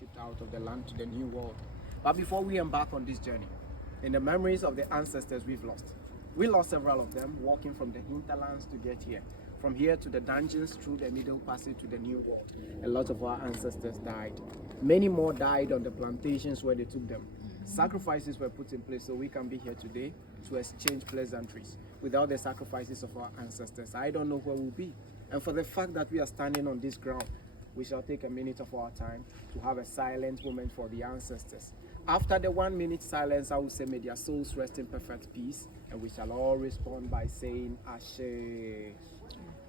shipped out of the land to the new world. But before we embark on this journey, in the memories of the ancestors we've lost, we lost several of them walking from the hinterlands to get here. From here to the dungeons, through the Middle Passage to the New World. A lot of our ancestors died. Many more died on the plantations where they took them. Sacrifices were put in place so we can be here today to exchange pleasantries. Without the sacrifices of our ancestors, I don't know where we'll be. And for the fact that we are standing on this ground, we shall take a minute of our time to have a silent moment for the ancestors. After the 1 minute silence, I will say, may their souls rest in perfect peace. And we shall all respond by saying, Ashe.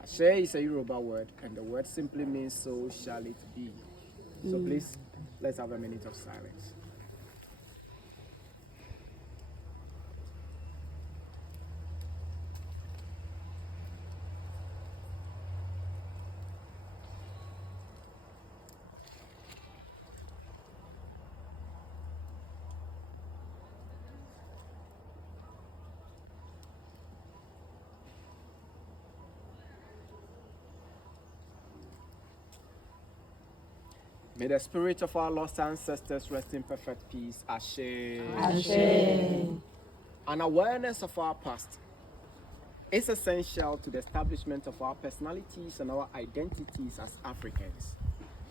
Ashe is a Yoruba word, and the word simply means so shall it be. So please, let's have a minute of silence. May the spirit of our lost ancestors rest in perfect peace. Ashe. Ashe. An awareness of our past is essential to the establishment of our personalities and our identities as Africans.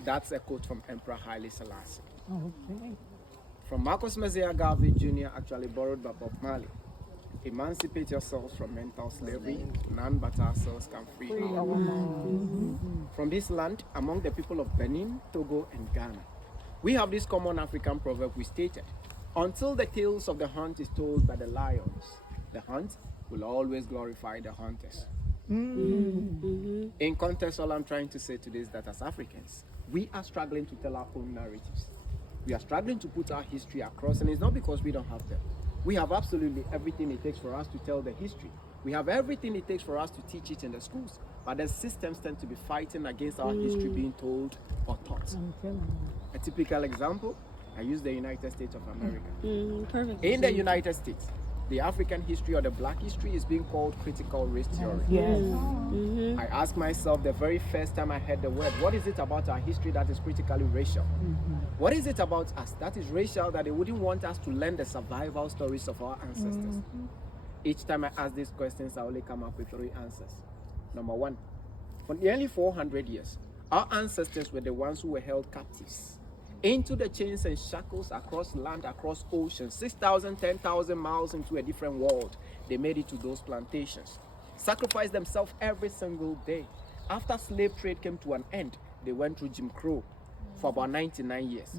That's a quote from Emperor Haile Selassie. Okay. From Marcus Messiah Garvey Jr., actually borrowed by Bob Marley. Emancipate yourselves from mental slavery. None but ourselves can free our minds. From this land, among the people of Benin, Togo, and Ghana, we have this common African proverb we stated: until the tales of the hunt is told by the lions, the hunt will always glorify the hunters. In context, all I'm trying to say today is that as Africans, we are struggling to tell our own narratives. We are struggling to put our history across, and it's not because we don't have them. We have absolutely everything it takes for us to tell the history. We have everything it takes for us to teach it in the schools. But the systems tend to be fighting against our history being told or taught. A typical example, I use the United States of America. Perfect. In the United States, the African history or the black history is being called critical race theory. Yes. I asked myself the very first time I heard the word, what is it about our history that is critically racial? What is it about us that is racial that they wouldn't want us to learn the survival stories of our ancestors? Each time I ask these questions, I only come up with 3 answers. Number 1, for nearly 400 years, our ancestors were the ones who were held captives into the chains and shackles across land, across oceans, 6,000, 10,000 miles into a different world. They made it to those plantations, sacrificed themselves every single day. After slave trade came to an end, they went through Jim Crow for about 99 years,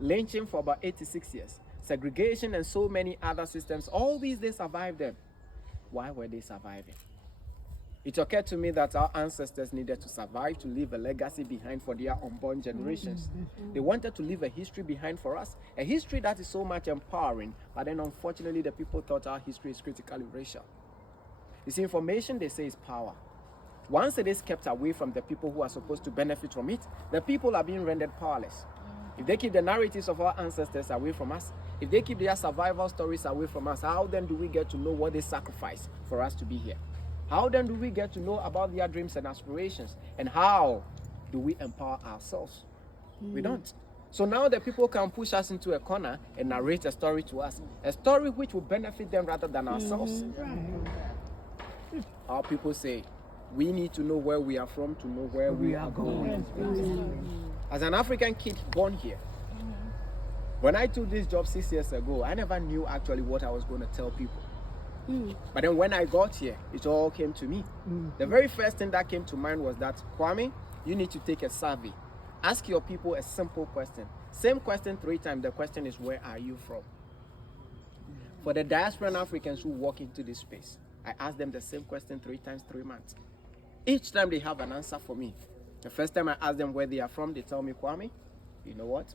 lynching for about 86 years, segregation and so many other systems. All these, they survived them. Why were they surviving? It occurred to me that our ancestors needed to survive to leave a legacy behind for their unborn generations. They wanted to leave a history behind for us, a history that is so much empowering, but then unfortunately the people thought our history is critically racial. You see, information, they say, is power. Once it is kept away from the people who are supposed to benefit from it, the people are being rendered powerless. If they keep the narratives of our ancestors away from us, if they keep their survival stories away from us, how then do we get to know what they sacrificed for us to be here? How then do we get to know about their dreams and aspirations? And how do we empower ourselves? We don't. So now the people can push us into a corner and narrate a story to us, a story which will benefit them rather than ourselves. Our people say, we need to know where we are from to know where we are going. As an African kid born here, when I took this job 6 years ago, I never knew actually what I was going to tell people. But then when I got here, it all came to me. The very first thing that came to mind was that, Kwame, you need to take a survey. Ask your people a simple question. Same question 3 times. The question is, where are you from? For the diasporan Africans who walk into this space, I ask them the same question 3 times, 3 months. Each time they have an answer for me. The first time I ask them where they are from, they tell me, Kwame, you know what?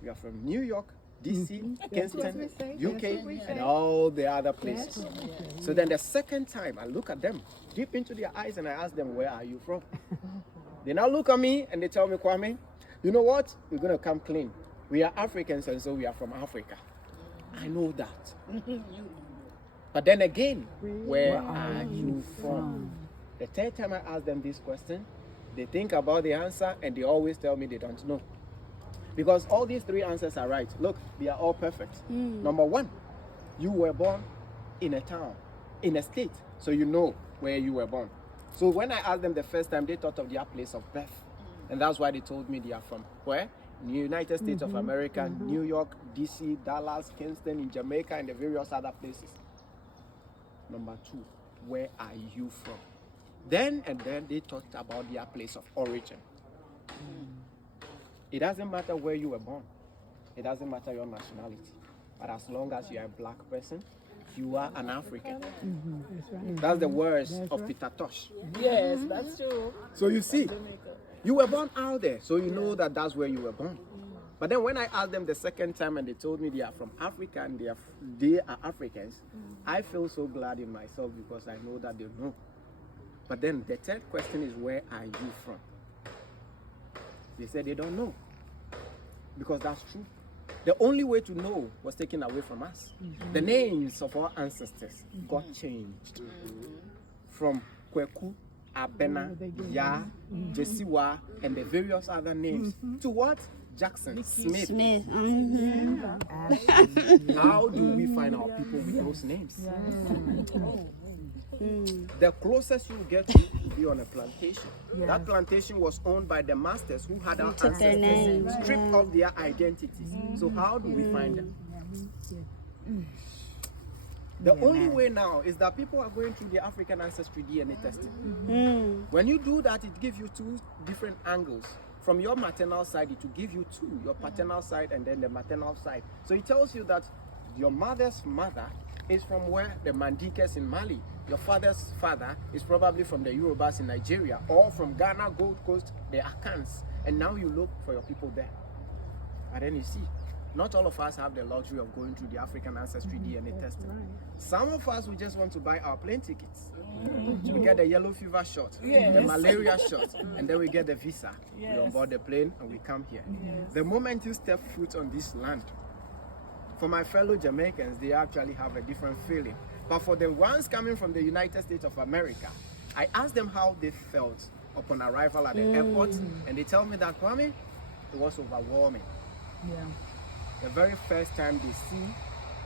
We are from New York, DC, Kingston, UK, and all the other places. So then the second time, I look at them deep into their eyes and I ask them, where are you from? They now look at me and they tell me, Kwame, you know what? We're going to come clean. We are Africans and so we are from Africa. I know that. But then again, where are you from? The third time I ask them this question, they think about the answer and they always tell me they don't know. Because all these three answers are right. Look, they are all perfect. Number one, you were born in a town, in a state, so you know where you were born. So when I asked them the first time, they thought of their place of birth. And that's why they told me they are from where? United States of America, New York, DC, Dallas, Kingston, in Jamaica, and the various other places. Number two, where are you from? Then they talked about their place of origin. It doesn't matter where you were born. It doesn't matter your nationality. But as long as you are a black person, you are an African. That's the words of Peter Tosh. Yes, that's true. So you see, you were born out there, so you know that that's where you were born. But then when I asked them the second time and they told me they are from Africa and they are Africans, I feel so glad in myself because I know that they know. But then the third question is, where are you from? They said they don't know. Because that's true. The only way to know was taken away from us. The names of our ancestors got changed from Kweku, Abena, Ya, Jesiwa, and the various other names to what? Jackson, Smith. How do we find our people with those names? The closest you get to be on a plantation. That plantation was owned by the masters who had our ancestors stripped of their identities. So how do we find them? The only way now is that people are going through the African ancestry DNA testing. When you do that, it gives you two different angles. From your maternal side, it will give you two, your paternal side and then the maternal side. So it tells you that your mother's mother is from where? The Mandikes in Mali. Your father's father is probably from the Yorubas in Nigeria, or from Ghana, Gold Coast, the Akans. And now you look for your people there. And then you see, not all of us have the luxury of going through the African ancestry DNA testing. Some of us, we just want to buy our plane tickets. We get the yellow fever shot, the malaria shot, and then we get the visa. We on board the plane and we come here. The moment you step foot on this land, for my fellow Jamaicans, they actually have a different feeling. But for the ones coming from the United States of America, I asked them how they felt upon arrival at the airport, and they tell me that, Kwame, it was overwhelming. The very first time they see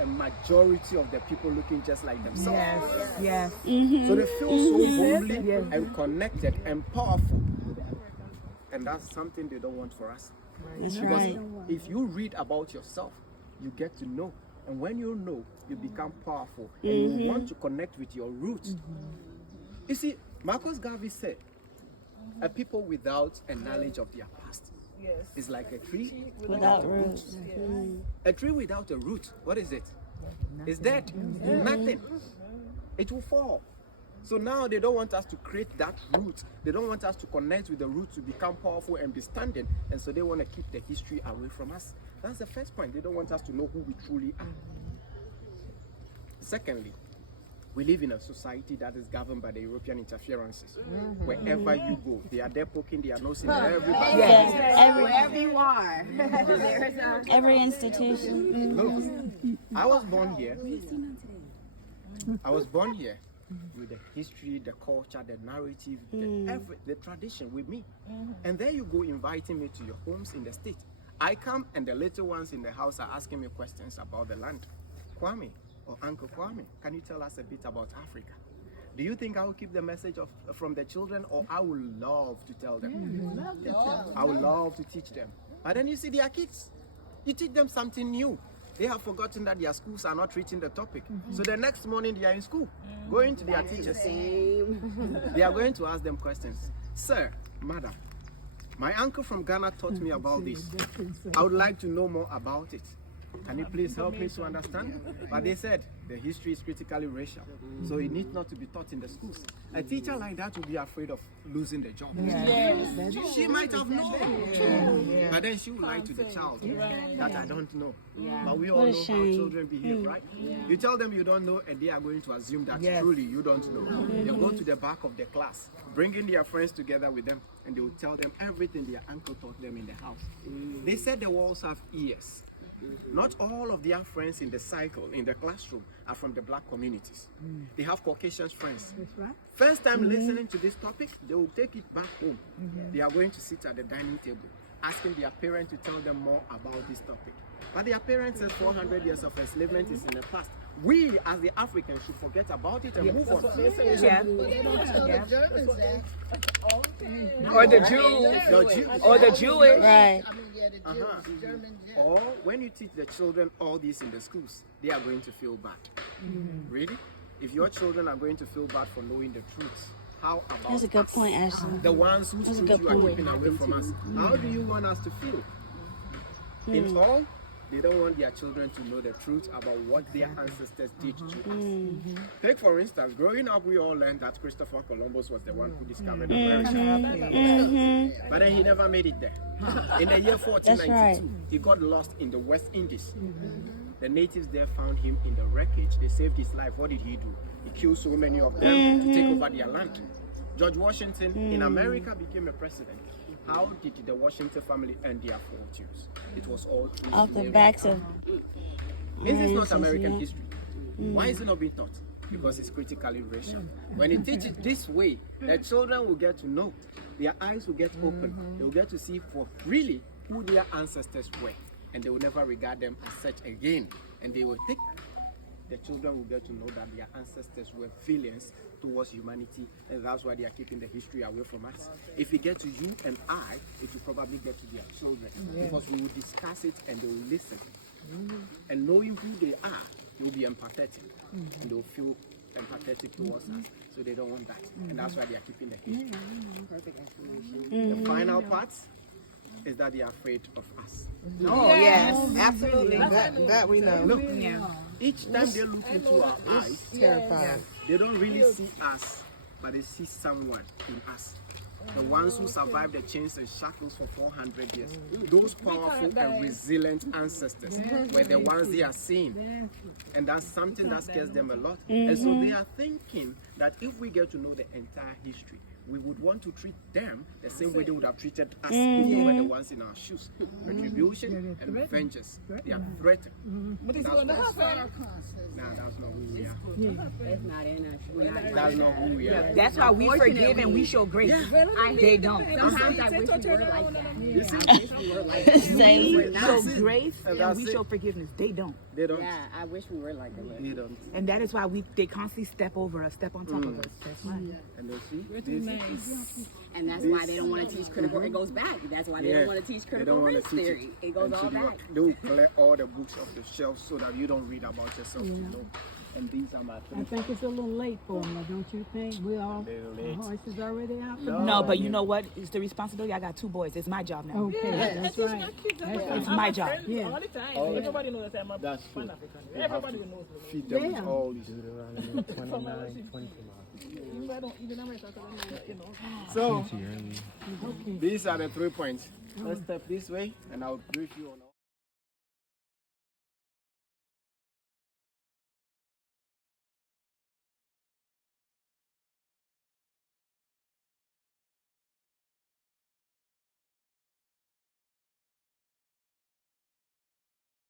a majority of the people looking just like themselves. So they feel so homely and connected and powerful. And that's something they don't want for us. Because if you read about yourself, you get to know. And when you know, you become powerful. And you want to connect with your roots. You see, Marcus Garvey said, a people without a knowledge of their past is like a tree without roots. A tree without a root, what is it? It's dead. Nothing. It will fall. So now they don't want us to create that root. They don't want us to connect with the root to become powerful and be standing. And so they want to keep the history away from us. That's the first point. They don't want us to know who we truly are. Secondly, we live in a society that is governed by the European interferences. Wherever you go, they are there poking their nose in everybody. Wherever you are. Every institution. Look, I was born here. I was born here with the history, the culture, the narrative, the tradition with me. And there you go inviting me to your homes in the state. I come and the little ones in the house are asking me questions about the land. Kwame, or Uncle Kwame, can you tell us a bit about Africa? Do you think I will keep the message from the children, or I would love to tell them? I would love to teach them. But then you see, they are kids. You teach them something new. They have forgotten that their schools are not treating the topic. So the next morning they are in school, going to their teachers. They are going to ask them questions. Sir, madam, my uncle from Ghana taught me about this. I would like to know more about it. Can you please help me to understand? But they said the history is critically racial, so it needs not to be taught in the schools. A teacher like that would be afraid of losing the job. She might have known, but then she would lie to the child that I don't know. But we all know how children behave, right? You tell them you don't know, and they are going to assume that truly you don't know. They go to the back of the class, bringing their friends together with them, and they will tell them everything their uncle taught them in the house. They said the walls have ears. Not all of their friends in the cycle, in the classroom, are from the black communities. They have Caucasian friends. First time listening to this topic, they will take it back home. They are going to sit at the dining table. asking their parents to tell them more about this topic. But their parents said 400 years of enslavement is in the past. We, as the Africans, should forget about it and move on. Yeah. But they don't tell the Germans that. Or the Jews. Or the Jewish. Right. I mean, yeah, the Jews, the Germans. Yeah. Or when you teach the children all this in the schools, they are going to feel bad. Really? If your children are going to feel bad for knowing the truth, how about That's a good us? point, Ashley. The ones whose That's a truth good you are point. keeping away from us. How do you want us to feel? In all, they don't want their children to know the truth about what their ancestors did to us. Take for instance, growing up, we all learned that Christopher Columbus was the one who discovered America. But then he never made it there. In the year 1492, right. he got lost in the West Indies. The natives there found him in the wreckage. They saved his life. What did he do? He killed so many of them to take over their land. George Washington in America became a president. How did the Washington family earn their fortunes? It was all through Off the slavery. backs of. This is not Yes, American yeah. history. Why is it not being taught? Because it's critically racial. When you teach it this way, the children will get to know. Their eyes will get open. They will get to see for really who their ancestors were. And they will never regard them as such again. And they will think the children will get to know that their ancestors were villains towards humanity, and that's why they are keeping the history away from us. If we get to you and I, it will probably get to their children, because we will discuss it and they will listen. And knowing who they are, they will be empathetic, and they will feel empathetic towards us. So they don't want that, and that's why they are keeping the history. The final part is that they are afraid of us. Oh, yes. Absolutely. That we know. Look, each time they look into our eyes, Terrified. they don't really see us, but they see someone in us. The ones who survived the chains and shackles for 400 years. Those powerful and resilient ancestors were the ones they are seeing. And that's something that scares them a lot. And so they are thinking that if we get to know the entire history, we would want to treat them the same way they would have treated us if they were the ones in our shoes. Retribution and vengeance. They are threatened. That's what That's what our concept. Nah, that's not who we are. It's not in us. We're not. That's not who we are. That's why we forgive and we show grace. They don't. Sometimes I wish we were like that. You see? I wish we were like that. Same. We show grace And and that's we it. show forgiveness. They don't. They don't. Yeah, I wish we were like that. They don't. And that is why they constantly step over us, step on top of us. That's why. And they see? And that's why they don't want to teach critical. It goes back. That's why they don't want to teach They critical don't want race to teach theory. It goes And so all back. they will collect all the books off the shelf so that you don't read about yourself to know. And these are my I three. think it's a little late for them, don't you think? We're all, Little the late. horse is already out. No, but you know what? It's the responsibility. I got 2 boys. It's my job now. Okay, that's right. It's my job. Yeah. All the time. All the Everybody knows that I'm a That's true. Pan-African. You have Everybody to knows me. feed them Yeah. with all these. Deuteronomy 29:20. Even I don't even America, you know. So, these are the 3 points. Let's step this way and I'll brief you on all.